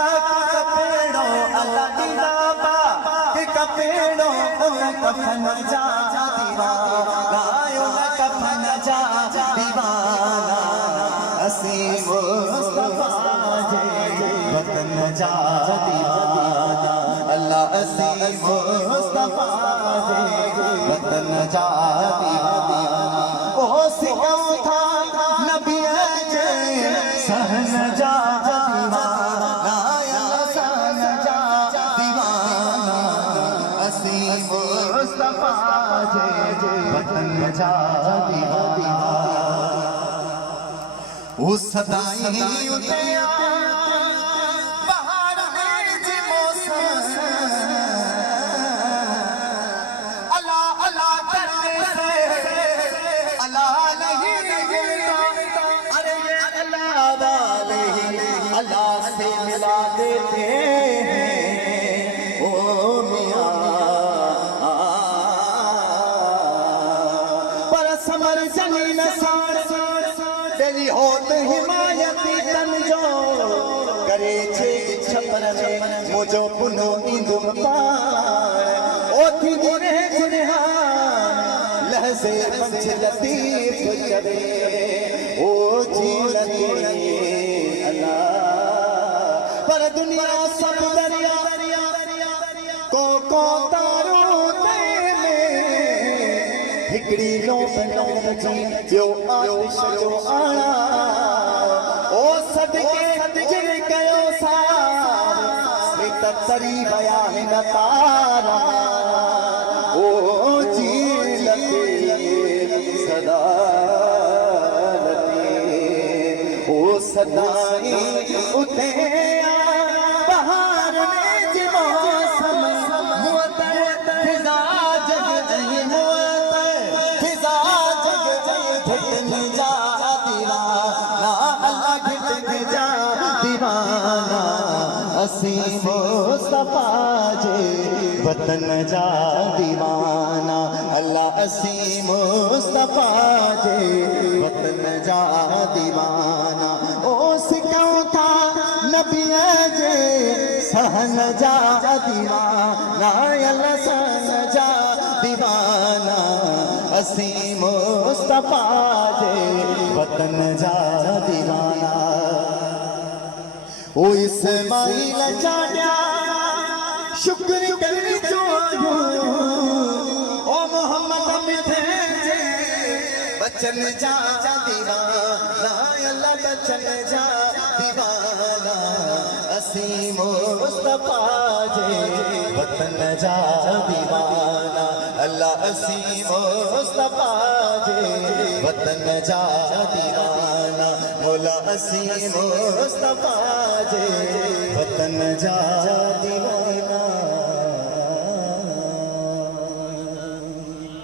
कपेड़ो अल्लाह दीदाबा के कपेड़ो कफन जा दीवाना गायो कफन जा दीवाना असी मुस्तफा जे वतन जा दीवाना अल्लाह असी मुस्तफा जे वतन जा दीवाना ओ सिखाओ था नबी जे सहन जा मुस्तफा जे वतन जा दीवाना ओ सदाई उते बहार जे मौसम अल्लाह अल्लाह करने से अल्लाह नहीं मिलता अरे ये अल्लाह वाले अल्लाह से मिला देते हैं ओ मियां समर जनी नसार तेरी होत हिमायती तन जो करे छे छपर में मुझो पुनो इंदुम पार ओथी गुरे गुनहान लहसे पंछ लतीफ चले ओ जी लती अल्लाह पर दुनिया सब दरिया को तारो हिकड़ी लोट जी जो आतिश जो आना ओ सदके जिन कयो सा स्मित तरी बया न तारा ओ जी लते सदा लते ओ सदाई उठे बहार में जी मौसम मुअतर फिजा जग असी मुस्तफा जे वतन जा दीवाना अल्लाह असी मुस्तफा जे वतन जा दीवाना ओ सिखाऊं था नबी जे सहन जा दीवाना अल्लाह सहन जा दीवाना असी मुस्तफा जे वतन जा दीवाना ओ इस्माइल जानिया शुक्र करी जो ओ मोहम्मद मिठे जे बचन जा दीवाना अल्लाह बचन जा दीवाना असी मुस्तफा जे वतन जा दीवाना अल्लाह असी मुस्तफा जे वतन जा दीवाना मौला असी मुस्तफा जे वतन जा